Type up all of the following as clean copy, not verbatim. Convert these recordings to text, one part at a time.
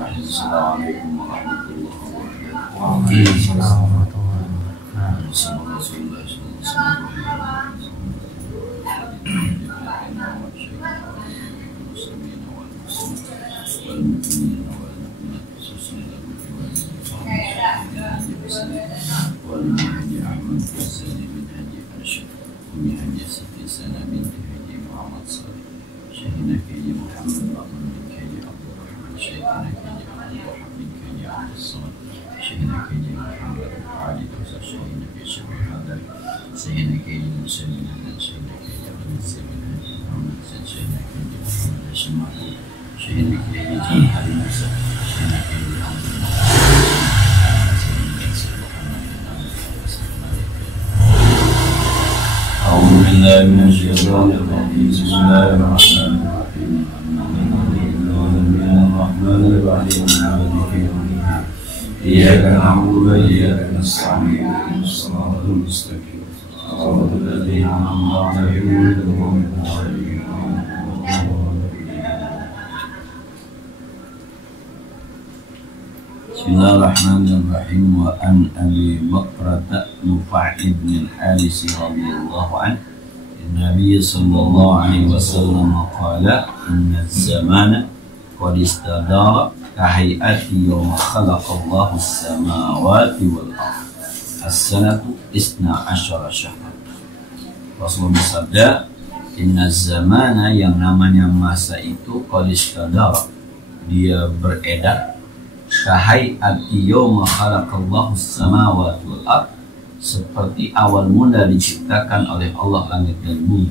Assalamualaikum warahmatullahi wabarakatuh. Waalaikumsalam. Rasulullah إياك نعبد وإياك نستعين اهدنا الصراط المستقيم صراط الذين أنعمت عليهم غير المغضوب عليهم ولا الضالين. Bismillahirrahmanirrahim. Wa an Abi Bakrata Nufai bin Al-Haris radhiyallahu anhu Nabi sallallahu alaihi wasallam qala inna az-zamana qad istadara kahayati yawma khalaqallahu as-samawati wal ardh as-sanatu isna asyara syahran. Rasulullah bersabda, inna zamana, yang namanya masa itu, qad istadara, dia beredar, kahayati yawma khalaqallahu as-samawati wal ardh, seperti awal mula diciptakan oleh Allah langit dan bumi.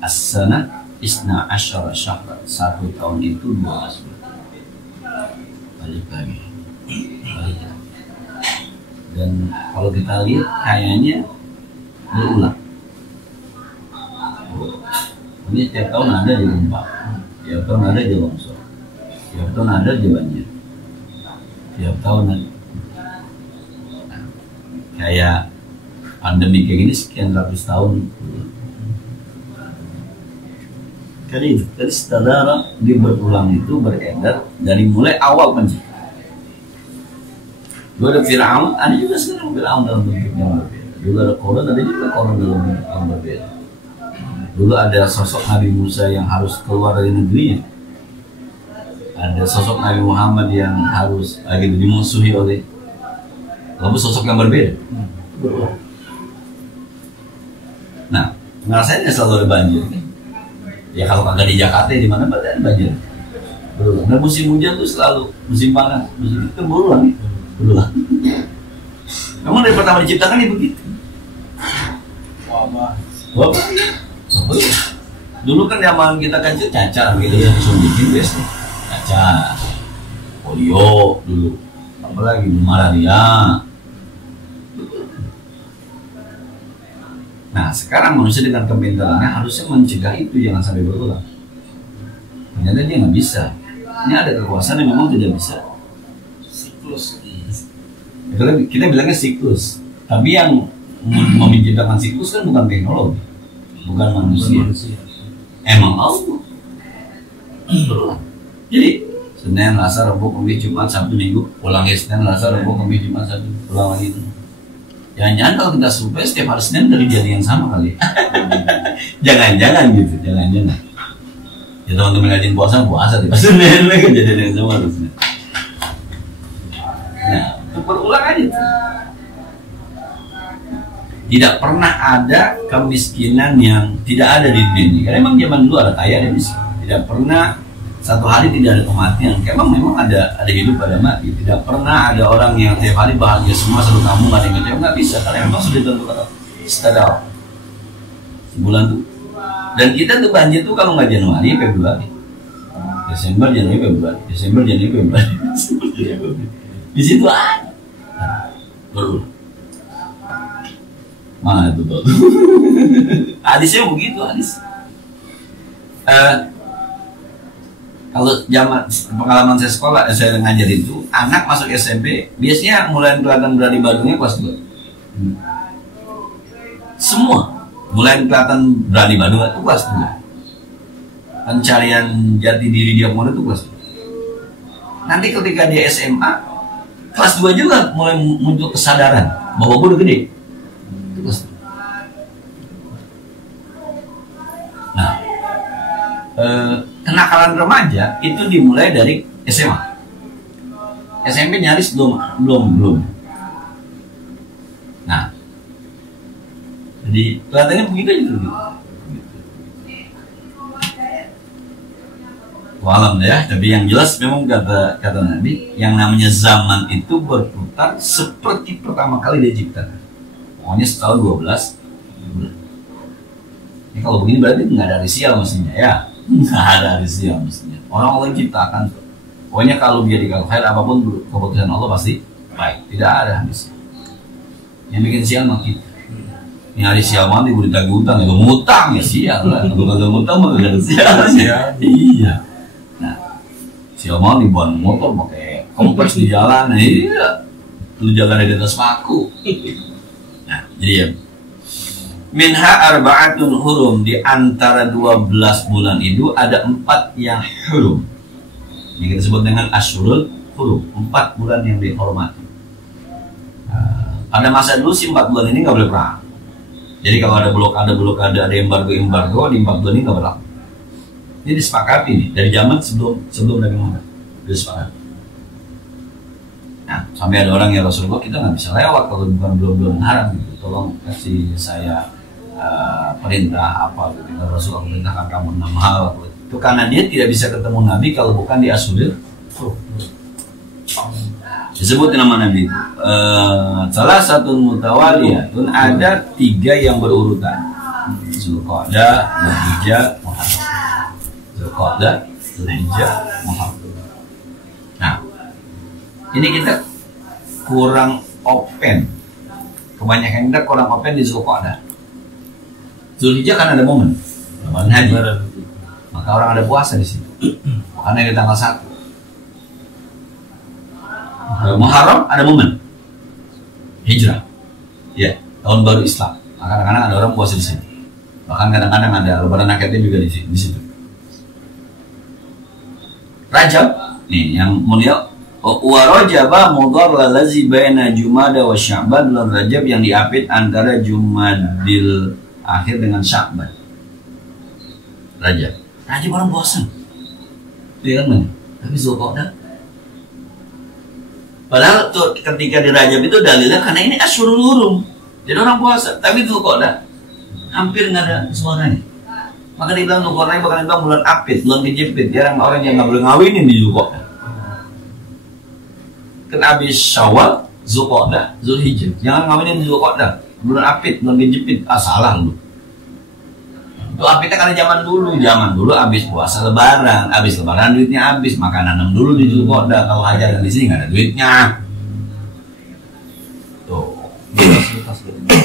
As-sanah isna asyara syahran, 1 tahun itu 12 bulan. Balik lagi. Dan kalau kita lihat kayaknya berulang. Ini tiap tahun ada di gempa, tiap tahun ada di longsor, tiap tahun ada di banjir, tiap tahun ada. Kayak pandemi kayak gini sekian ratus tahun. Kali itu, tadi saudara dia berulang itu beredar dari mulai awal penciptaan. Dulu ada Fir'aun, ada juga sekarang Fir'aun dalam bentuk yang berbeda. Dulu ada Qarun, ada juga Qarun dalam bentuk yang berbeda. Dulu ada sosok Nabi Musa yang harus keluar dari negerinya. Ada sosok Nabi Muhammad yang harus lagi dimusuhi oleh lalu sosok yang berbeda. Nah, ngerasainnya selalu ada banjir. Ya kalau kagak di Jakarta, di mana ada banjir. Berulang. Nah, musim hujan tuh selalu, musim panas, musim itu berulang. Memang dari pertama diciptakan itu begitu. Wabah. Dulu kan zaman kita kecil cacar gitu ya, disuntikin biasanya. Cacar, polio dulu, apalagi malaria. Nah, sekarang manusia dengan kepintarannya harusnya mencegah itu jangan sampai berulang. Ternyata dia nggak bisa. Ini ada kekuasaan yang memang tidak bisa. Siklus. Kita bilangnya siklus. Tapi yang menciptakan siklus kan bukan teknologi, bukan manusia. Emang Allah. Berulang. Jadi Senin, Selasa, Rabu, Kamis, Jumat, Sabtu, Minggu, pulang ya Senin, Selasa, Rabu, Kamis, Jumat, Sabtu, pulang lagi itu. Jangan-jangan kalau kita survei setiap hari Senin dari kejadian yang sama kali. Jangan-jangan gitu, jangan-jangan. Ya teman-teman ngajin puasa tiba Senin lagi kejadian yang sama harusnya. Nah, berulang aja tuh. Tidak pernah ada kemiskinan yang tidak ada di dunia ini. Karena memang zaman dulu ada kaya dan miskin. Tidak pernah satu hari tidak ada kematian. Memang ada hidup, ada mati. Tidak pernah ada orang yang tiap hari bahagia semua satu kampung ada yang kecewa, nggak bisa. Karena memang sudah ditentukan setelah sebulan tuh. Dan kita tuh banjir tuh kalau nggak Januari, Februari, Desember, Januari, Februari, Desember, Januari, Februari. Di situ ada. Berulang. Mana itu tuh? Hadisnya begitu hadis. Kalau zaman pengalaman saya sekolah, saya ngajar itu, anak masuk SMP biasanya mulai kelihatan berani Bandungnya kelas 2. Semua mulai kelihatan berani Bandung itu kelas 2. Pencarian jati diri dia mulai itu kelas 2. Nanti ketika dia SMA, kelas 2 juga mulai muncul kesadaran bahwa gue udah gede. Nah, kenakalan remaja itu dimulai dari SMA. SMP nyaris belum. Nah, jadi kelihatannya begitu gitu. Walam ya, tapi yang jelas memang kata Nabi, yang namanya zaman itu berputar seperti pertama kali diciptakan. Pokoknya setahun 12 bulan. Ini kalau begini berarti nggak ada hari sial mestinya ya, nggak ada hari sial mestinya. Orang ciptakan, pokoknya kalau dia dikatakan khair apapun keputusan Allah pasti baik, tidak ada habisnya. Yang bikin sial mah kita. Ini hari sial mah gue ditagih utang, ya ngutang ya sial lah. Kalau kagak ngutang mah gak ada sial. Iya. Nah, sial mah dibuat motor pakai kompres di jalan, iya. Lu jalan di atas paku. Nah, jadi ya. Minha arba'atun hurum, di antara 12 bulan itu ada 4 yang hurum. Ini kita sebut dengan asyurul hurum, 4 bulan yang dihormati. Pada masa dulu sih 4 bulan ini nggak boleh perang. Jadi kalau ada blokade, ada embargo di 4 bulan ini nggak berlaku. Ini disepakati nih dari zaman sebelum Nabi Muhammad disepakati. Nah, sampai ada orang yang Rasulullah, kita nggak bisa lewat kalau bukan bulan haram gitu. Tolong kasih saya perintah apa gitu. Rasulullah perintahkan kamu 6 hal itu karena dia tidak bisa ketemu Nabi kalau bukan di Asyurul Hurum. Disebutin nama Nabi itu salah satu mutawaliyatun, ada 3 yang berurutan: Zulqa'dah, Dzulhijjah, Muharram. Zulqa'dah, Dzulhijjah, Muharram. Nah, ini kita kurang open. Kebanyakan kita kurang open di Zulqa'dah. Dzulhijjah kan ada momen haji, maka orang ada puasa di sini. Makanya di tanggal 1. Muharram ada momen hijrah, ya, tahun baru Islam. Kadang-kadang ada orang puasa di sini. Bahkan kadang-kadang ada lebaran akikah juga di situ. Rajab, nih yang mulia, wa Rajaba mudhar lalazi baina Jumada wa Sya'ban, bulan Rajab yang diapit antara Jumadil akhir dengan Sya'ban. Rajab orang bosan. Iya kan? Tapi Zulqa'dah. Padahal tuh ketika di Rajab itu dalilnya karena ini Asyurul Hurum. Jadi orang puasa, tapi Zulqa'dah hampir nggak ada suaranya. Maka dibilang Zulqa'dah bahkan dibilang bulan apit, bulan kejepit. Jarang orang yang nggak boleh ngawinin di Zulqa'dah. Kan abis Syawal, Zulqa'dah, Dzulhijjah. Jangan ngawinin di Zulqa'dah. Bulan apit, bulan kejepit. Salah lu. Itu apitnya karena zaman dulu habis puasa lebaran, habis lebaran duitnya habis, maka nanam dulu di Zulqa'dah. Kalau hajatan di sini nggak ada duitnya. Tuh.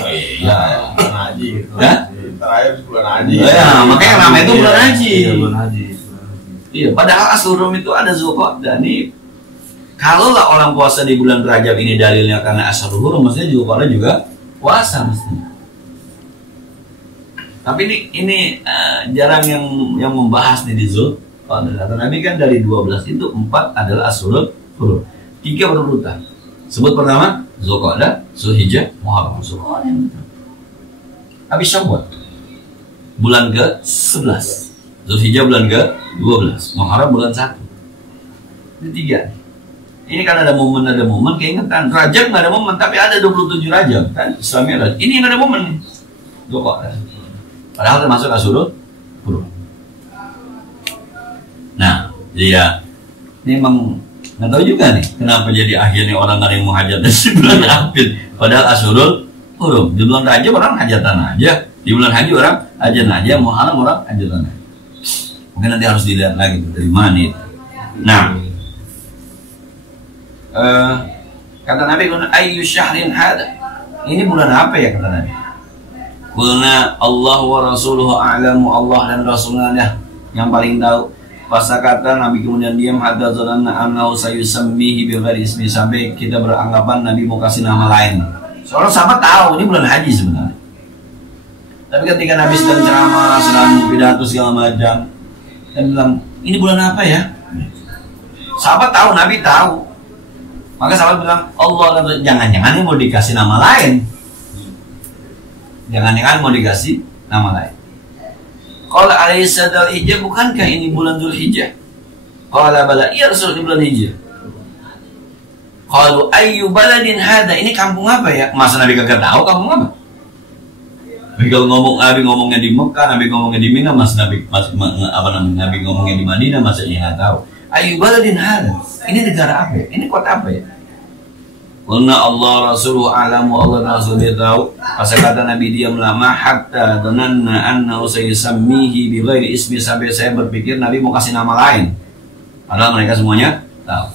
Iya. Haji. Ya? Terakhir bulan haji. Ya, makanya ramai itu bulan haji. Iya, bulan haji. Iya, padahal Asyurul itu ada Zulqa'dah nih. Kalau lah orang puasa di bulan Rajab ini dalilnya karena Asyurul, maksudnya Zulqa'dah juga puasa mestinya. Tapi ini jarang yang membahas nih di Zulqa'dah. Kata Nabi kan dari 12 itu 4 adalah Asyurul Hurum. 3 berurutan. Sebut pertama Zulqa'dah, Dzulhijjah, Muharram. Zulqa'dah yang betul. Habis Syawal bulan ke-11, Dzulhijjah bulan ke-12, Muharram bulan 1. Ini 3. Ini kan ada momen keingetan. Rajab nggak ada momen, tapi ada 27 Rajab kan Islamnya Rajab. Ini nggak ada momen nih. Zulqa'dah. Padahal termasuk Asyurul Hurum. Nah, jadi ya, ini emang nggak tahu juga nih kenapa jadi akhirnya orang nggak ada yang mau hajat di bulan Apit. Padahal Asyurul Hurum. Di bulan Rajab orang hajatan aja, di bulan Haji orang hajatan aja, Muharram orang hajatan aja. Mungkin nanti harus dilihat lagi dari mana itu. Nah, kata Nabi, ayyu syahrin hada, ini bulan apa ya kata Nabi? Qulna Allah wa rasuluhu a'lamu, Allah dan Rasulnya yang paling tahu. Pasal kata Nabi kemudian diam, hatta zananna annahu sayusammihi bi ghairi ismi, sampai kita beranggapan Nabi mau kasih nama lain. Seorang sahabat tahu ini bulan haji sebenarnya. Tapi ketika Nabi sedang ceramah, sedang pidato segala macam, dia bilang, ini bulan apa ya? Sahabat tahu, Nabi tahu. Maka sahabat bilang, Allah, jangan-jangan ini mau dikasih nama lain. Jangan-jangan mau dikasih nama lain. Qala alaysa dzul hijjah, bukankah ini bulan Dzulhijjah? Qala bala, iya Rasul, di bulan Hijjah. Qalu ayyu baladin hada, ini kampung apa ya? Masa Nabi kagak tahu kampung apa? Nabi kalau Nabi ngomongnya di Mekah, Nabi ngomongnya di Mina, Nabi ngomongnya di Madinah, masa dia nggak tahu? Ayyu baladin hada, ini negara apa ya? Ini kota apa ya? Qulna Allah Rasuluhu a'lamu, Allah Rasul dia tahu. Pas kata Nabi diam lama hatta dhananna annahu sayusammihi bi ghairi ismi, sampai saya berpikir Nabi mau kasih nama lain. Padahal mereka semuanya tahu.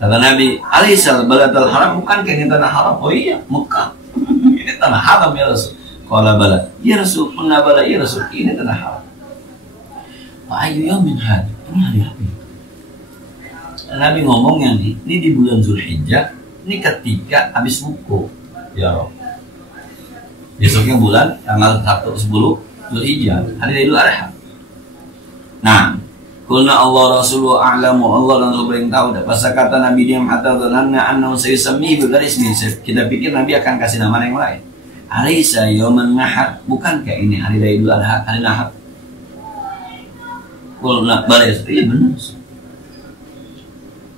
Kata Nabi, alaisal baladul haram, bukan ini tanah haram? Oh iya, Mekah. Ini tanah haram ya Rasul. Qala bala, ya Rasul, qulna bala, ya Rasul, ini tanah haram. Wa ayyu yawmin hada, ini hari apa? Nabi ngomongnya nih, ini di bulan Dzulhijjah, ini ketika habis wuku, ya Rob. Besoknya bulan tanggal 1-10 Dzulhijjah, hari Idul Adha. Nah, qulna Allah Rasuluhu a'lamu, Allah Rasul paling tahu. Pas kata Nabi diam hatta dhananna annahu sayusammihi bi ghairi ismi, kita pikir Nabi akan kasih nama yang lain. Alaysa yauman nahar, bukankah ini hari Idul Adha, hari Nahar? Qulna bala, iya benar.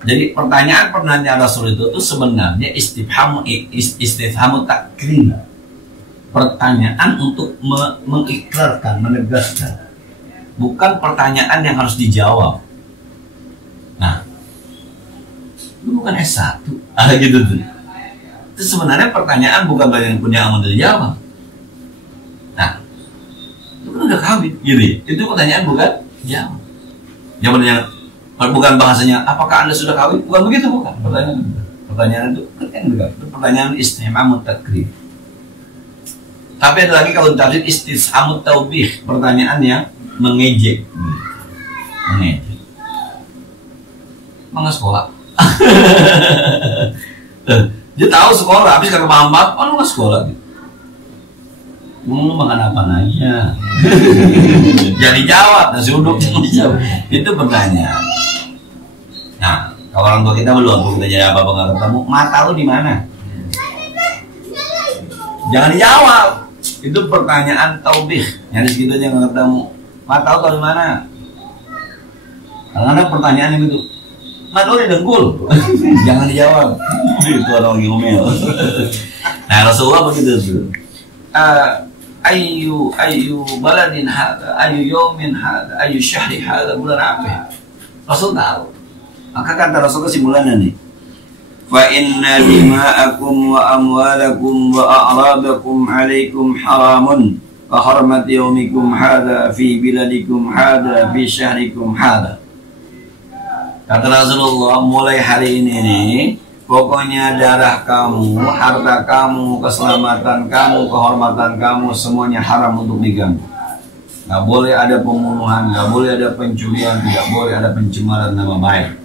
Jadi pertanyaan Rasul itu sebenarnya istifhamu takrim. Pertanyaan untuk mengikrarkan, menegaskan. Bukan pertanyaan yang harus dijawab. Nah, itu bukan S1. Gitu tuh. Itu sebenarnya pertanyaan bukan yang punya aman dijawab. Nah, itu kan udah kawin, gitu. Itu pertanyaan bukan jawab. Jawabannya bukan bahasanya, apakah Anda sudah kawin? Bukan begitu, bukan. Pertanyaan itu kan pertanyaan istifhamut takrif. Tapi ada lagi kalau tadi istifhamut taubih, pertanyaan yang mengejek. Mana sekolah? Dia tahu sekolah, habis kagak paham apa, lu nggak sekolah gitu. Makan apa aja? Jadi jawab, nasi uduk jangan dijawab. Itu pertanyaan. Nah, kalau orang tua kita belum, kita jadi apa nggak ketemu, mata lu di mana? Jangan dijawab. Itu pertanyaan taubih. Yang segitu aja nggak ketemu. Mata lu tahu di mana? Karena pertanyaan yang itu, mata lu di dengkul. Jangan dijawab. Itu orang yang ngomel. Nah, Rasulullah begitu tuh. Ayu baladin hada, ayu yawmin hada, ayu syahri hada, bulan apa? Rasul tahu. Maka kata Rasul kesimpulannya nih, fa inna dima'akum wa amwalakum wa a'radakum alaikum haramun ka hormati yawmikum hada fi biladikum hada fi syahrikum hada. Kata Rasulullah, mulai hari ini nih, pokoknya darah kamu, harta kamu, keselamatan kamu, kehormatan kamu, semuanya haram untuk diganggu. Gak boleh ada pembunuhan, gak boleh ada pencurian, tidak boleh ada pencemaran nama baik.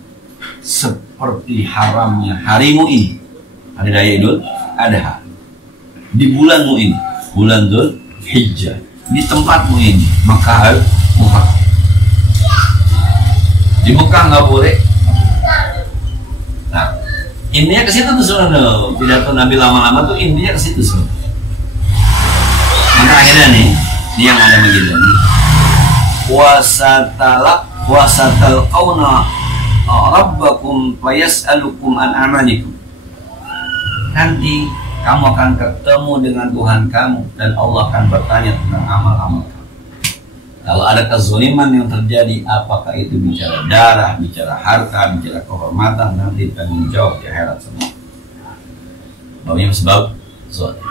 Seperti haramnya harimu ini, hari raya Idul Adha, di bulanmu ini, bulan Dzulhijjah, di tempatmu ini, Mekah. Di Mekah nggak boleh. Nah, intinya ke situ tuh sebenarnya. Pidato Nabi lama-lama tuh intinya ke situ sebenarnya. Maka akhirnya nih, ini yang ada begitu nih. Wasatal qauna rabbakum fayas'alukum an amalikum. Nanti kamu akan ketemu dengan Tuhan kamu dan Allah akan bertanya tentang amal-amal kamu. Kalau ada kezaliman yang terjadi, apakah itu bicara darah, bicara harta, bicara kehormatan, nanti akan menjawab di akhirat semua. Bagaimana sebab zalim?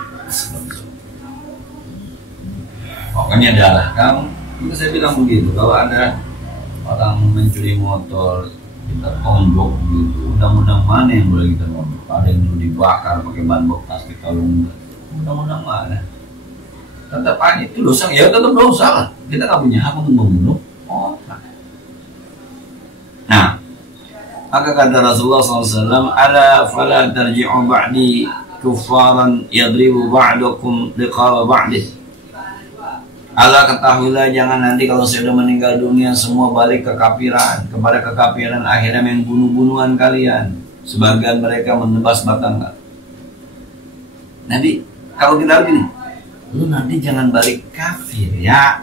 Pokoknya darah kamu. Itu saya bilang begitu. Kalau ada orang mencuri motor, kita tonjok gitu. Undang-undang mana yang boleh kita tonjok? Ada yang dulu dibakar pakai bahan bekas, kita lunggas. Undang-undang mana? Tetap aja itu dosa, ya tetap dosa lah. Kita nggak punya hak untuk membunuh orang. Nah, maka kata Rasulullah SAW, ala fala tarji'u ba'di kufaran yadribu ba'dakum liqaba ba'dih. Allah ketahuilah jangan nanti kalau saya sudah meninggal dunia semua balik ke kafiran, kepada kekafiran akhirnya main bunuh-bunuhan kalian. Sebagian mereka menebas batang. Nanti kalau kita begini, lu nanti jangan balik kafir ya.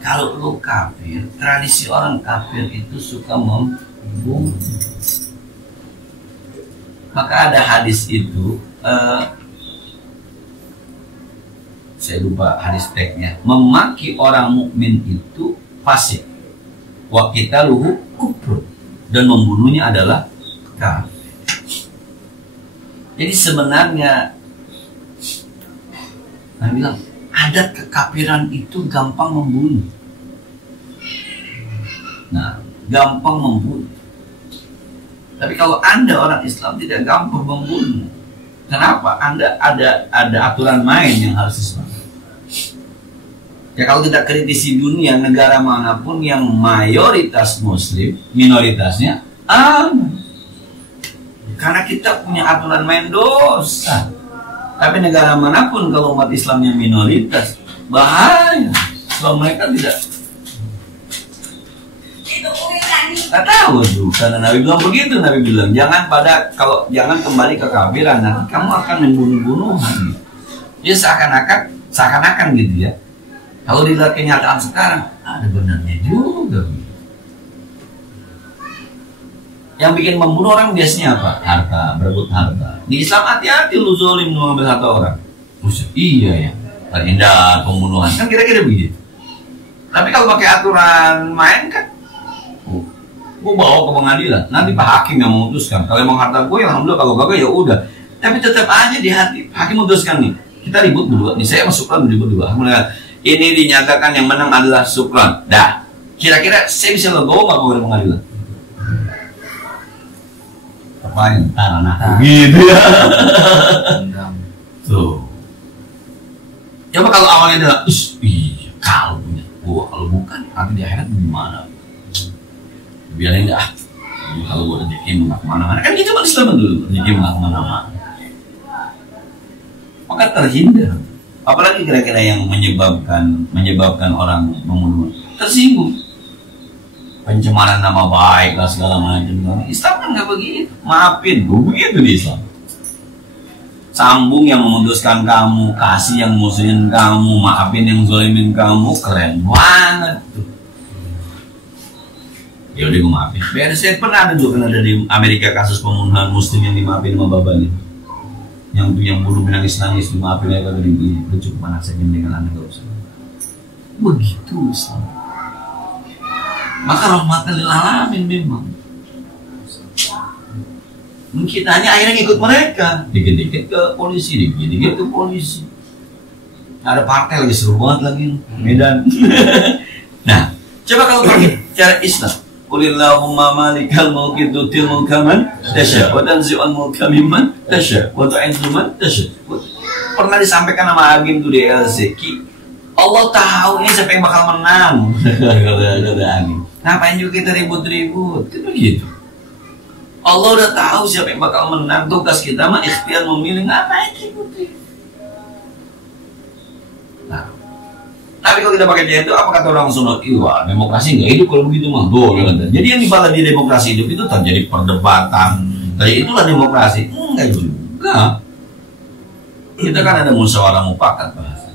Kalau lu kafir, tradisi orang kafir itu suka membunuh. Maka ada hadis itu, saya lupa hadis teksnya, memaki orang mukmin itu fasik, wa qitaluhu kufur, dan membunuhnya adalah kafir. Jadi sebenarnya saya bilang adat kekafiran itu gampang membunuh. Nah, gampang membunuh. Tapi kalau Anda orang Islam tidak gampang membunuh. Kenapa? Anda ada aturan main yang harus Islam. Ya kalau kita kritisi dunia, negara manapun yang mayoritas Muslim, minoritasnya aman. Karena kita punya aturan main dosa. Tapi negara manapun kalau umat Islamnya minoritas, bahaya. Sebab mereka tidak. Nggak tahu tuh, karena Nabi bilang begitu. Nabi bilang jangan kembali ke kafiran, nanti kamu akan membunuh-bunuhan. Ya seakan-akan gitu ya. Kalau dilihat kenyataan sekarang, ada benarnya juga. Yang bikin membunuh orang biasanya apa? Harta, berebut harta. Di Islam hati-hati lu zolim mengambil harta orang. Iya ya, terhindar pembunuhan. Kan kira-kira begitu. Tapi kalau pakai aturan main kan, gue bawa ke pengadilan, nanti Pak Hakim yang memutuskan. Kalau emang harta gue, alhamdulillah. Kalau gagal ya udah. Tapi tetap aja di hati Hakim memutuskan nih. Kita ribut berdua nih, saya sama Sukron ribut berdua. Ini dinyatakan yang menang adalah Sukron. Dah, kira-kira saya bisa legowo nggak kalau di pengadilan? Apain? Tanah gitu ya. Tuh. Coba kalau awalnya adalah, iya kalau punya, kalau bukan, nanti di akhirat gimana? Biarin dah. Kalau gue rezeki nggak kemana-mana, kan gitu kan Islam dulu, rezeki nggak kemana-mana. Maka terhindar. Apalagi kira-kira yang menyebabkan orang membunuh, tersinggung, pencemaran nama baik lah segala macam. Islam kan nggak begitu, maafin, begitu di Islam. Sambung yang memutuskan kamu, kasih yang musuhin kamu, maafin yang zalimin kamu, keren banget tuh. Ya udah gue maafin. Biar saya pernah ada juga kan ada di Amerika kasus pembunuhan Muslim yang dimaafin sama babanya. Yang bunuh menangis-nangis dimaafin ya kagak di cukup anak saya dengan anak gak usah. Begitu Islam. Maka rahmatan lil alamin memang. Kita hanya akhirnya ngikut mereka, dikit-dikit ke polisi, dikit-dikit ke polisi. Ada partai lagi seru banget lagi Medan. Nah, coba kalau pakai cara Islam. Qulillahumma malikal mulki tu'til mulka man tasya wa tanzi'ul mulka mimman tasya wa tu'izzu man tasya. Pernah disampaikan sama Agim tuh di LC, Allah tahu ini siapa yang bakal menang. Kata Agim. Ngapain juga kita ribut-ribut? Kan begitu. Allah udah tahu siapa yang bakal menang. Tugas kita mah ikhtiar memilih, ngapain ribut-ribut. Nah, tapi kalau kita pakai dia itu, apa kata orang sunat? Wah, demokrasi nggak hidup kalau begitu mah. Jadi yang dibalik di demokrasi hidup itu terjadi perdebatan. Jadi itulah demokrasi. Enggak juga. Kita kan ada musyawarah mufakat bahasa.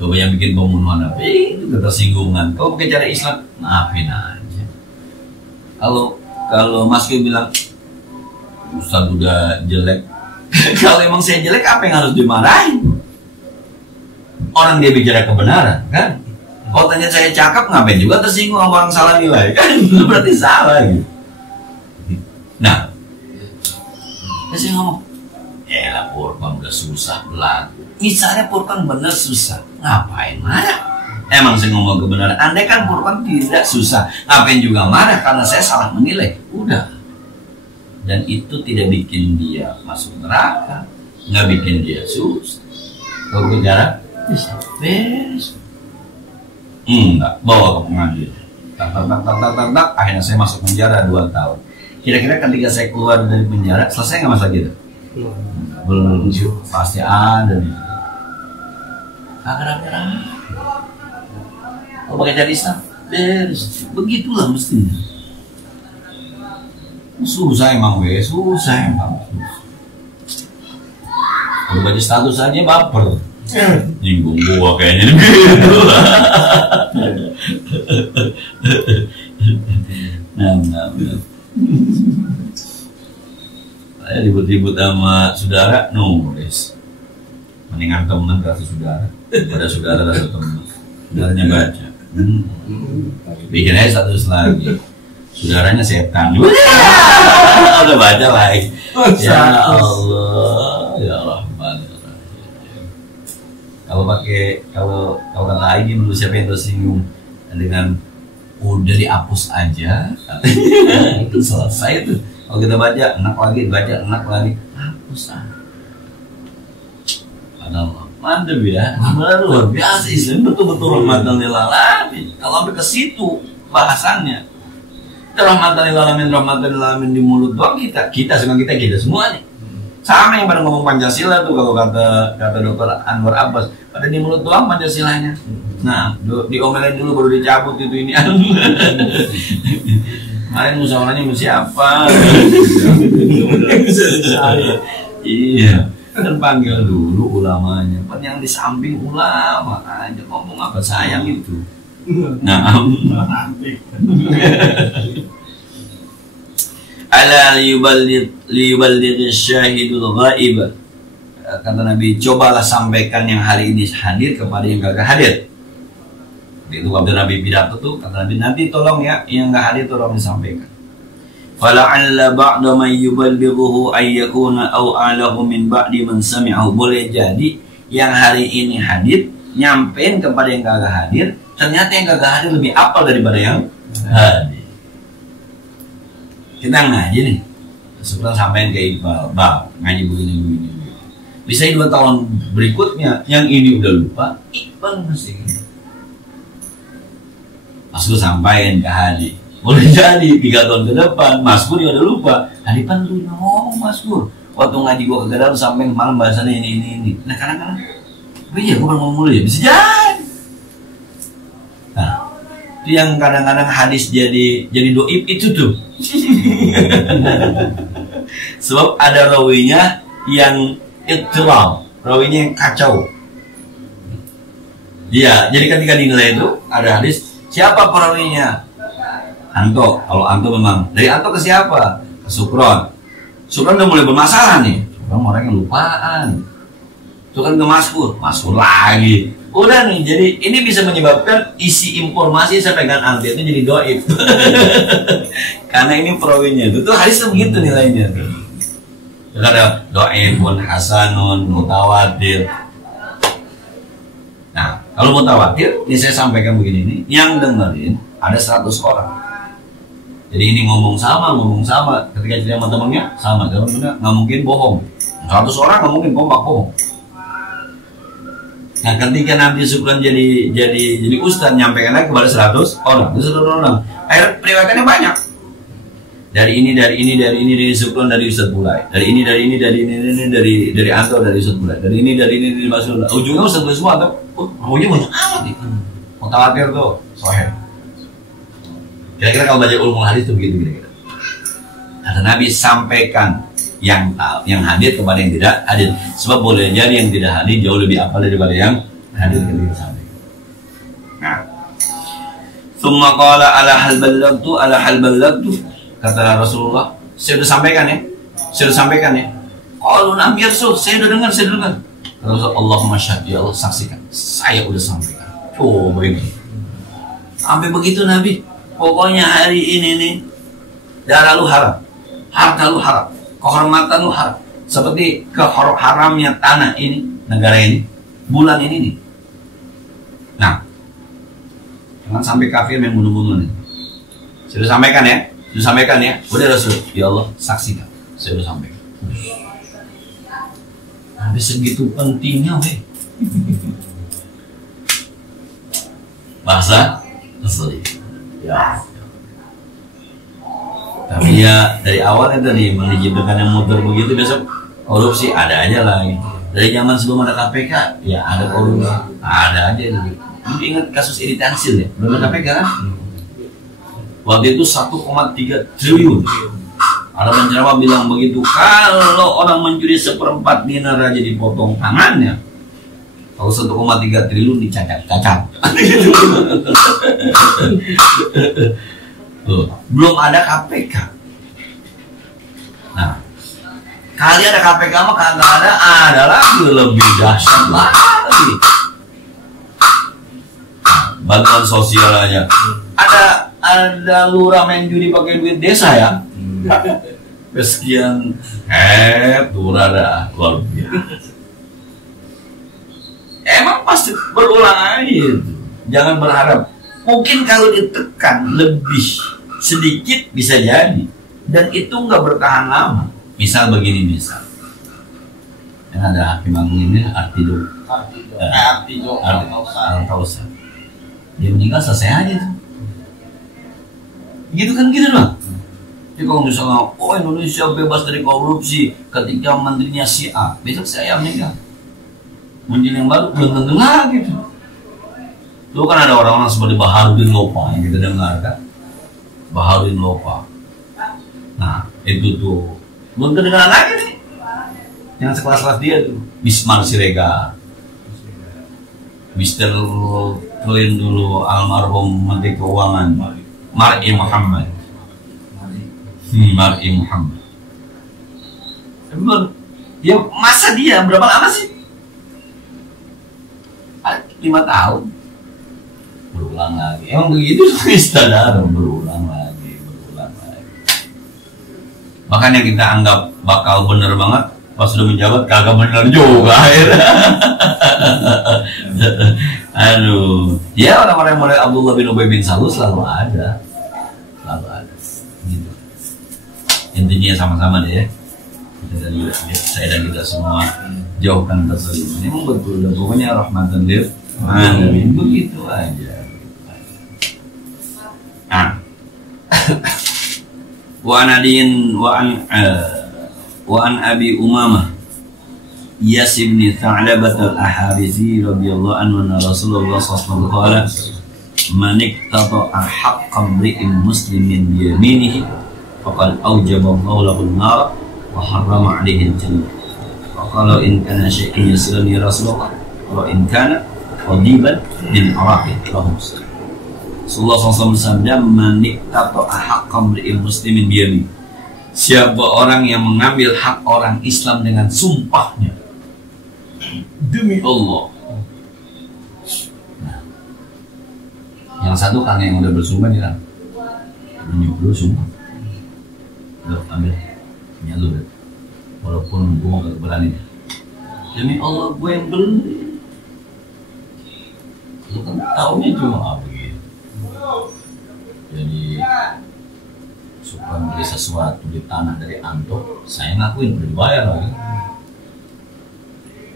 Coba yang bikin pembunuhan apa? Itu ketersinggungan. Kalau pakai cara Islam, maafin aja. Kalau Mas Kyo bilang Ustaz udah jelek, kalau emang saya jelek, apa yang harus dimarahin? Orang dia bicara kebenaran, kan? Kalau tanya saya cakep, ngapain juga tersinggung sama orang salah nilai, kan? Itu berarti salah gitu. Nah, saya ngomong, lah Purkan udah susah belagu. Misalnya Purkan bener susah, ngapain marah? Emang saya ngomong kebenaran. Andai kan Purkan tidak susah, ngapain juga marah karena saya salah menilai? Udah. Dan itu tidak bikin dia masuk neraka, nggak bikin dia susah. Kalau bicara beres. Enggak, bawa ke pengadilan. Tak, akhirnya saya masuk penjara 2 tahun. Kira-kira ketika saya keluar dari penjara, selesai nggak masalah gitu? Belum, pasti ada nih. Agak-agak Kalau pakai cara Islam, beres. Begitulah mestinya. Susah emang susah emang. Kalau baca status aja baper. Nyinggung gua kayaknya gitu. Nah. Saya ribut-ribut sama saudara, nulis. Mendingan temen ke saudara daripada saudara rasa temen. Saudaranya baca. Bikin aja status lagi. Saudaranya setan. Udah baca lagi. Ya Allah, ya Rahman. Kalau kata ini menurut siapa yang tersinggung dengan udah dihapus aja, itu selesai tuh. Kalau kita baca enak lagi, hapus aja. Padahal mantap ya, luar biasa Islam betul-betul rahmatan lil alamin. Kalau sampai ke situ bahasannya, rahmatan lil alamin di mulut doang kita semua nih. Sama yang pada ngomong Pancasila tuh kalau kata Dr. Anwar Abbas, pada di mulut doang Pancasilanya. Nah, diomelin dulu baru dicabut itu ini. Kemarin musyawarahnya sama siapa? Iya, kan panggil dulu ulamanya. Kan yang di samping ulama aja ngomong apa sayang itu. Nah, ala liyuballigh syahidul ghaib. Kata Nabi, cobalah sampaikan yang hari ini hadir kepada yang gak hadir. Itu waktu Nabi pidato tuh, kata Nabi, nanti tolong ya yang gak hadir tolong disampaikan. Fala'alla ba'da man yuballighuhu ayyakuna aw alahu min ba'di man sami'ahu. Boleh jadi yang hari ini hadir nyampein kepada yang gak hadir, ternyata yang gak hadir lebih apal daripada yang hadir. Kita ngaji nih, sebenarnya sampein ke Iqbal, bang ngaji begini. Bisa 2 tahun berikutnya yang ini udah lupa, Iqbal masih gini. Mas Gur sampaikan ke Hadi, boleh jadi 3 tahun ke depan Mas Gur udah lupa. Hadi pan lu ngomong Mas Gur, waktu ngaji gua kegagalan sampai malam bahasannya ini. Nah kadang-kadang, iya gua baru ngomong dulu ya, bisa jadi. Nah, itu yang kadang-kadang hadis jadi doib itu tuh. Sebab ada rawinya yang ittirab, rawinya yang kacau. Iya, jadi ketika dinilai itu ada hadis, siapa perawinya? Anto. Kalau Anto memang dari Anto ke siapa? Ke Sukron. Sukron udah mulai bermasalah nih. Sukron orang yang lupaan. Sukron ke Maskur lagi. Udah nih, jadi ini bisa menyebabkan isi informasi saya pegang Anto itu jadi doib. Karena ini perawinya itu tuh hadis tuh begitu nilainya. Ada doibun, hasanun, mutawatir. Nah, kalau mutawatir, ini saya sampaikan begini nih, yang dengerin ada 100 orang. Jadi ini ngomong sama, ketika cerita sama temennya sama, temennya nggak mungkin bohong. 100 orang nggak mungkin kompak bohong. Nah, ketika nanti Sukron jadi ustaz, nyampaikan lagi kepada 100 orang, akhirnya periwayatannya banyak. Dari Sukron, dari Ustaz Bulai, dari Anto, dari Ustaz Bulai, dari Masuk. Ujungnya Ustaz Bulai semua atau ujungnya banyak amat itu. Mutawatir tuh, sahih. Kira-kira kalau baca ulumul hadis itu begitu kira-kira. Kata Nabi, sampaikan yang hadir kepada yang tidak hadir. Sebab boleh jadi yang tidak hadir jauh lebih apal daripada yang hadir ketika sampaikan. Nah, summa qala ala hal ballagtu. Kata Rasulullah, saya sudah sampaikan ya. Kalau Nabi Rasul, saya sudah dengar. Kata Rasul, Allahumma syahid, ya Allah saksikan, saya sudah sampaikan. Coba ini. Sampai begitu Nabi, pokoknya hari ini nih, darah lu haram, harta lu haram, kehormatan lu haram. Seperti haramnya tanah ini, negara ini, bulan ini nih. Nah, jangan sampai kafir yang bunuh-bunuh nih. Sudah sampaikan ya. Udah Rasul, ya Allah saksikan, saya udah sampaikan. Sampai segitu pentingnya weh. Bahasa Rasul. Ya. Tapi ya dari awalnya tadi menciptakan yang muter begitu, besok korupsi ada aja lagi. Dari zaman sebelum ada KPK, ya ada korupsi, ada aja gitu. Ingat kasus Edi Tansil ya, belum KPK kan? Waktu itu 1,3 triliun. Ada penceramah bilang begitu, kalau orang mencuri 1/4 dinar aja dipotong tangannya. Kalau 1,3 triliun dicacat-cacat. Belum ada KPK. Nah, kali ada KPK mah kagak ada lagi lebih dahsyat lagi. Bantuan sosial aja. Ada lurah main judi pakai duit desa ya. Sekian lurah dah luar biasa. Emang pasti berulang aja itu. Jangan berharap. Mungkin kalau ditekan lebih sedikit bisa jadi. Dan itu nggak bertahan lama. Misal begini misal. Yang ada Hakim Agung ini Artijo Altausa. Dia meninggal selesai aja tuh. Gitu kan gitu loh. Jadi kalau misalnya, oh Indonesia bebas dari korupsi ketika menterinya si A, besok saya meninggal. Muncul yang baru belum tentu lagi tuh. Tuh kan ada orang-orang seperti Baharudin Lopa yang kita dengar kan. Baharudin Lopa. Nah itu tuh belum terdengar lagi nih. Yang sekelas-kelas dia tuh Bismar Siregar, Mister Clean dulu almarhum Menteri Keuangan Mar'i Muhammad. Mar'i Muhammad. Ya masa dia berapa lama sih? 5 tahun. Berulang lagi. Emang begitu istana berulang lagi. Makanya kita anggap bakal bener banget, pas sudah menjabat kagak bener juga akhirnya. Aduh. Ya orang-orang yang mulai Abdullah bin Ubay bin Salul selalu ada. Gitu. Intinya sama-sama deh ya. Saya dan kita semua jauhkan kezaliman. Emang betul dah, pokoknya rahmatan lil alamin, begitu aja. Wa an Abi Umamah Iyas bin Tha'labah al-Aharizi radhiyallahu anhu anna Rasulullah sallallahu alaihi wasallam man iqtata'a haqqa imri'in muslimin bi yaminihi faqad awjaba Allahu lahu an-nar wa harrama 'alaihi al-jannah. Kalau in kana syai'un yasiran ya Rasulullah, wa in kana qadiban min araqi lahu. Rasulullah SAW bersabda, man iqtata'a haqqa imri'in muslimin bi yaminihi. Siapa orang yang mengambil hak orang Islam dengan sumpahnya demi Allah. Nah, yang satu kan yang udah bersumpah dia menyuruh sumpah. Lo ambil punya lu deh. Walaupun gue gak berani demi Allah gue yang beli. Lu kan taunya cuma begitu. Jadi suka beli sesuatu di tanah dari Anto, saya ngakuin udah dibayar lagi.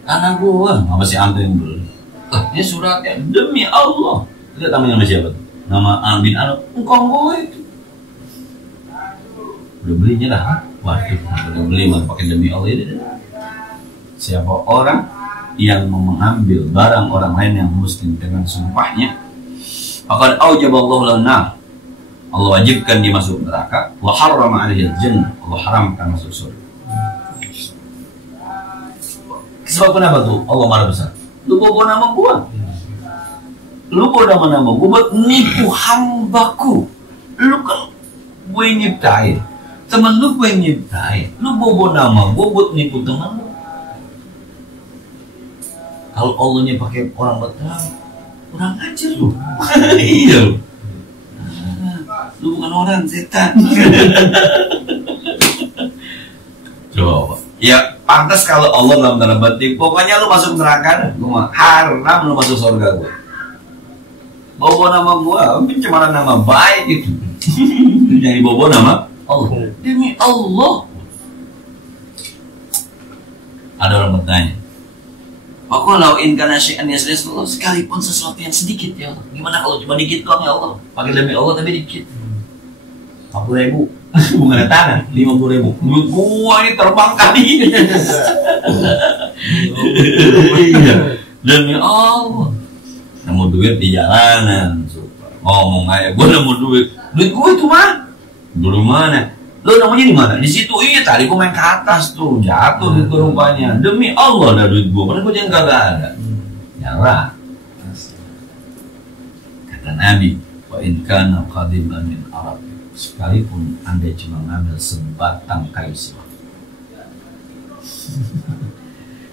Tanah gua, apa si Anto yang beli? Ini suratnya demi Allah. Lihat namanya nama siapa? Nama Amin Anu, engkau gue itu. Udah belinya dah. Waduh, udah beli mah pakai demi Allah ini. Siapa orang yang mengambil barang orang lain yang muslim dengan sumpahnya, akan aujaballahu lahu nar. Allah wajibkan dia masuk neraka, wa harrama 'alaihi al-jannah. Allah haramkan masuk surga. Sebab kenapa tuh? Allah marah besar. Lu bawa nama gua. Lu bawa nama gua buat nipu hambaku. Lu kan gue nyiptain. Temen lu gue nyiptain. Lu bawa nama gua buat nipu teman lu. Kalau Allahnya pakai orang Batak, kurang ajar lu. Iya. Lu bukan orang, setan. Coba. Ya pantas kalau Allah dalam tanda batin, pokoknya lu masuk neraka, gua haram lu masuk surga gua. Bawa nama gua, pencemaran nama baik itu. Jangan dibawa nama Allah. Demi Allah. Ada orang bertanya, kalau in kana syai'an yasrisullah, sekalipun sesuatu yang sedikit ya Allah. Gimana kalau cuma dikit doang ya Allah? Pakai demi Allah tapi dikit. 40.000 bukan ada tangan, 50.000. Duit gua ini terbang kali. Iya. Demi Allah. nemu duit di jalanan, ngomong aja, gue nemu duit gue itu mah, dulu mana? Lo namanya di mana? Di situ. Iya, tadi gue main ke atas tuh, jatuh duit gue rupanya. Demi Allah ada duit gue, padahal gue jangan gak ada. Nyarah. Kata Nabi, wa in kana qadiman min Arab, sekalipun anda cuma ngambil sebatang kayu siwak.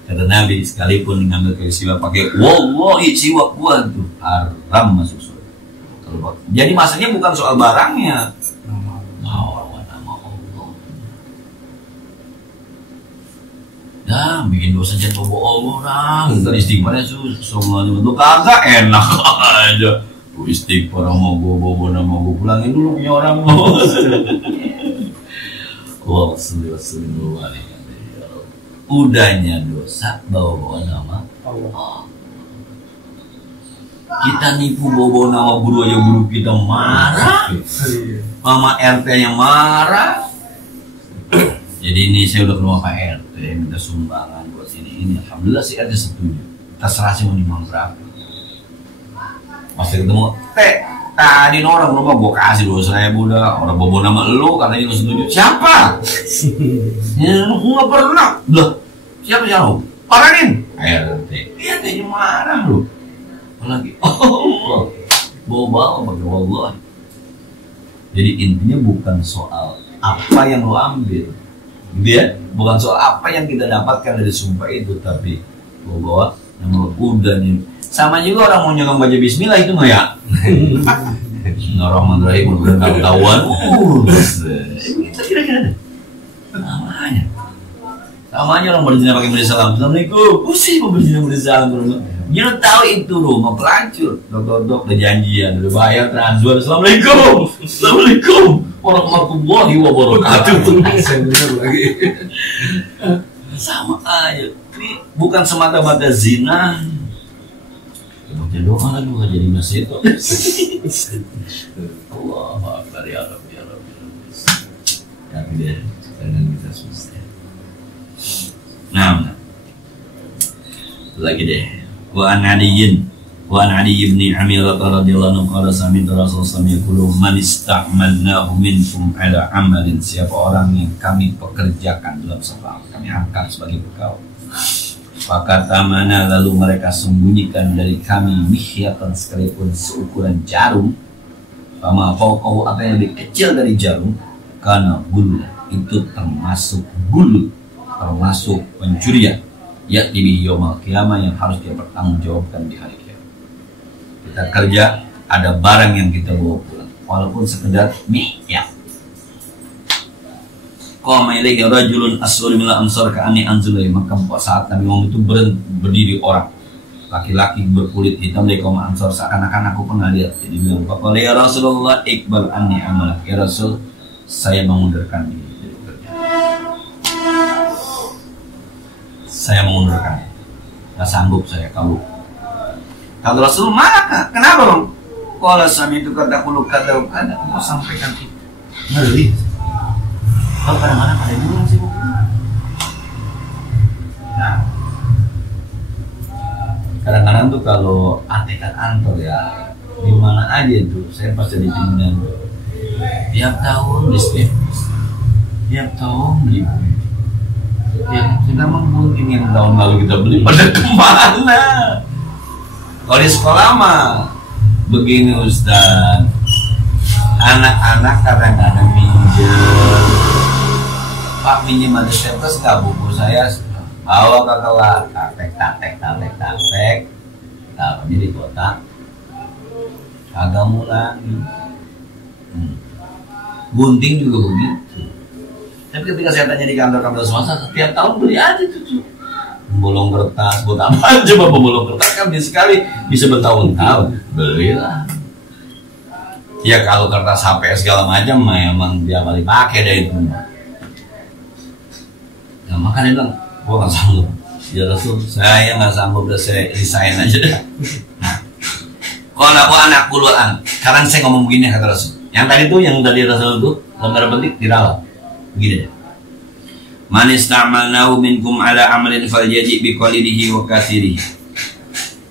Kata Nabi, sekalipun ngambil kayu siwak pakai wallahi siwak gua tuh haram masuk surga. Jadi maksudnya bukan soal barangnya, nama Allah. Dah bikin dosa jangan bawa Allah dah. Ntar istighfarnya susah itu kagak enak aja. Gue istighfar sama gue bawa nama gue pulangin dulu punya orang lo. Allah sallallahu alaihi. Udahnya dosa bawa nama Allah. Kita nipu bawa nama guru aja, guru kita marah, mama RT yang marah. Jadi ini saya udah ke rumah Pak RT minta sumbangan buat ini. Alhamdulillah si RT setuju. Terserah sih mau dimang berapa. Masih ketemu tadi orang rumah gua kasih 2.000 dah. Orang bawa nama lu katanya lu setuju. Siapa? Ya lu nggak pernah. Loh, siapa jauh? Paranin. RT. Iya dia marah lu. Lagi. Oh, bawa pakai Allah. Jadi intinya bukan soal apa yang lo ambil, dia bukan soal apa yang kita dapatkan dari sumpah itu, tapi bawa nama udahnya. Sama juga orang mau nyokong baca Bismillah itu nggak ya? Bismillahirrahmanirrahim udah tahu-tahuan. Itu kira-kira namanya. Sama aja orang berzina pakai beri salam. Assalamualaikum. Pusing mau berzina beri salam. Jangan tahu itu rumah pelacur. Dok udah janjian, udah bayar transfer. Assalamualaikum. Assalamualaikum warahmatullahi wabarakatuh. Saya benar lagi. Sama aja. Ini bukan semata-mata zina. Baca doa lagi nggak jadi masjid. Allah Akbar ya Rabbi ya Rabbi. Tapi deh, jangan kita susah. Nah, lagi deh. Wa an Ali bin Amir radhiyallahu anhu qala sami'tu Rasulullah yaqulu man ista'malnahu minkum ala amalin, siapa orang yang kami pekerjakan dalam sesuatu, kami angkat sebagai pegawai, maka tamana lalu mereka sembunyikan dari kami mihyatan sekalipun seukuran jarum, sama fauqahu apa yang lebih kecil dari jarum, karena gulu itu termasuk gulu, termasuk pencurian. Ya di yaumil qiyamah yang harus dia pertanggungjawabkan di hari kiamat. Kita kerja, ada barang yang kita bawa pulang, walaupun sekedar mihyat. Qama ilaihi rajulun aswad min al-amsar ka'anni anzulai, maka saat Nabi Muhammad itu berdiri orang laki-laki berkulit hitam dari kaum Ansar, seakan-akan aku pernah lihat. Jadi bilang, "Qala ya Rasulullah iqbal anni amalak." Ya Rasul, saya mengundurkan diri dari pekerjaan. Saya mengundurkan, nggak sanggup saya kalau Rasul marah. Kenapa bang? Kalau suami itu kata puluh kata mau sampaikan itu ngeri. Kalau kadang-kadang ada yang bilang sih, nah kadang-kadang tuh kalau ATK kantor ya di mana aja tuh saya pasti di pimpinan tiap tahun diskep, tiap tahun beli. Ya, kita mungkin yang tahun lalu kita beli pada kemana? Kalau di sekolah mah begini Ustaz, anak-anak kadang-kadang minjem, Pak minjem ada staples nggak, buku saya bawa ke kelas, tapek, taruhnya di kotak, kagak ngulangi. Gunting juga begitu. Tapi ketika saya tanya di kantor swasta, setiap tahun beli aja tuh bolong kertas, buat apa coba pembolong kertas kan bisa sekali, bisa bertahun-tahun belilah. Ya kalau kertas HP segala macam emang dia kali pakai deh itu. Nah makanya bilang, gua nggak sanggup. Ya Rasul, saya nggak sanggup, udah saya resign aja deh. Kalau aku anak puluhan, sekarang saya ngomong begini kata Rasul. Yang tadi Rasul tuh lembar penting diralat. Begini. Man ista'malnahu minkum ala amalin falyaji biqalilihi wa katsirihi.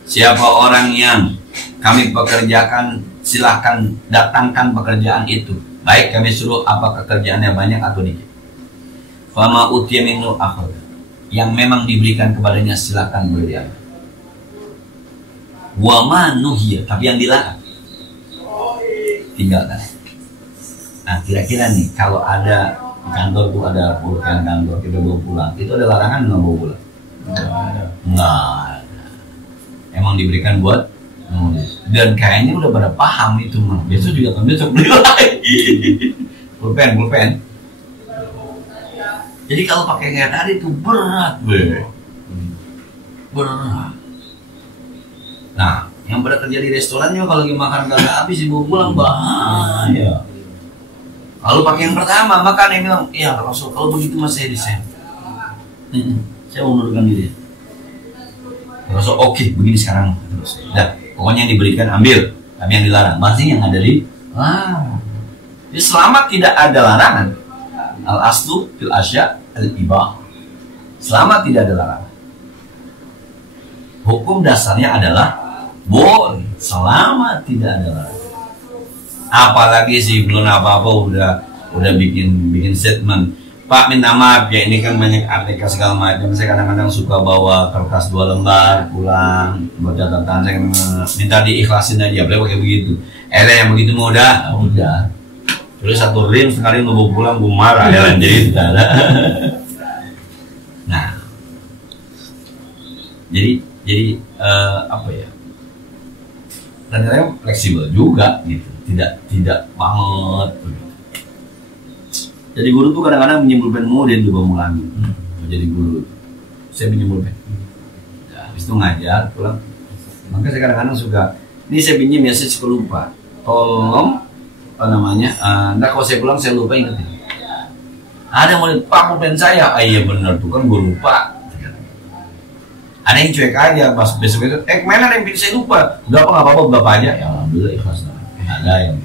Siapa orang yang kami pekerjakan, silahkan datangkan pekerjaan itu. Baik kami suruh apa pekerjaannya banyak atau dikit. Fama utiya minhu akhadha. Yang memang diberikan kepadanya silahkan berikan. Wa ma nuhiya, tapi yang dilarang tinggalkan. Nah kira-kira nih kalau ada di kantor tuh ada pulpen kantor kita bawa pulang, itu ada larangan nggak bawa pulang? Nggak ada. Emang diberikan buat dan kayaknya udah pada paham itu mah. Besok juga kan besok beli lagi pulpen. Jadi kalau pakai kayak tadi itu berat, berat. Nah, yang pada kerja di restoran juga kalau lagi makan kagak habis dibawa pulang bahaya. Kalau pakai yang pertama makan yang bilang, iya Rasul kalau begitu mas saya desain. Saya mundurkan diri. Rasul oke, begini sekarang terus. Dah, pokoknya yang diberikan ambil, tapi yang dilarang masih yang ada di. Jadi selama tidak ada larangan, al aslu fil asya al ibah. Selama tidak ada larangan, hukum dasarnya adalah boleh. Selama tidak ada larangan. Apalagi sih belum apa-apa udah bikin statement. Pak minta maaf ya ini kan banyak artikel segala macam. Saya kadang-kadang suka bawa kertas 2 lembar pulang buat catatan. Saya minta diikhlasin aja, boleh pakai begitu. Yang begitu mah udah. Terus 1 rim sekali mau bawa pulang gue marah ya jadi nah jadi apa ya? Ternyata fleksibel juga gitu. Tidak banget. Jadi guru tuh kadang-kadang menyimpulkan murid juga mulai jadi guru. Saya menyimpulkan. Ya, habis itu ngajar pulang. Maka saya kadang-kadang suka. Ini saya pinjam ya saya suka lupa. Tolong apa namanya? Nggak kalau saya pulang saya lupa ingetin. Ada murid Pak pulpen saya. Iya benar tuh kan gue lupa. Ada yang cuek aja pas besok itu. Kemana ada yang saya lupa? Udah nggak apa-apa bapak aja. Ya alhamdulillah ikhlas. Ada yang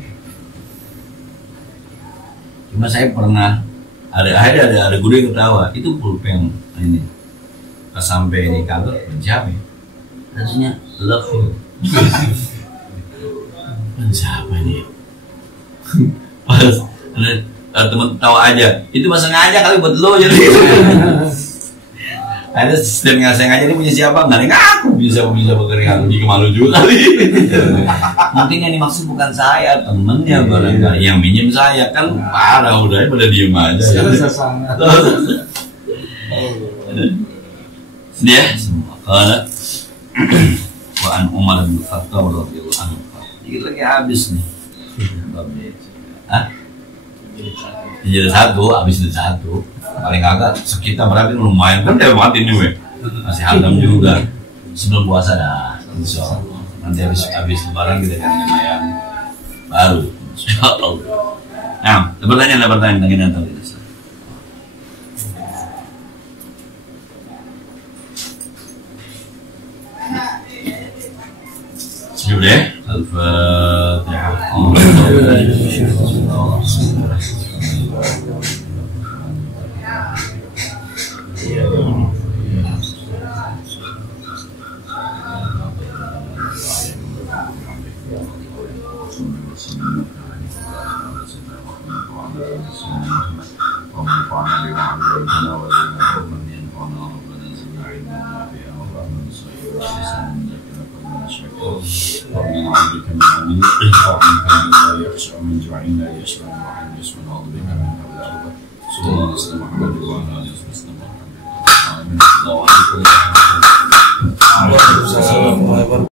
cuma saya pernah ada guru yang ketawa itu pulpen ini pas sampai di kantor siapa ya? Rasanya love you. Siapa ini? Pas teman tahu aja itu masa ngaja kali buat lo jadi. Ada sistem ngasih aja ini punya siapa? Nggak ngaku bisa berkering aku juga malu juga kali. Mungkin yang dimaksud bukan saya, temennya barangkali yang minjem saya kan parah udah pada diem aja. Dia semua kalau Waan Umar bin Khattab radhiyallahu anhu. Dikit lagi habis nih. Jadi habis itu 1. Paling agak sekitar berapa lumayan kan dia mati nih masih hadam juga sebelum puasa dah insyaallah nanti habis lebaran kita kan lumayan baru insyaallah. Nah ada pertanyaan lagi nanti sudah Al-Fatihah. Muhammad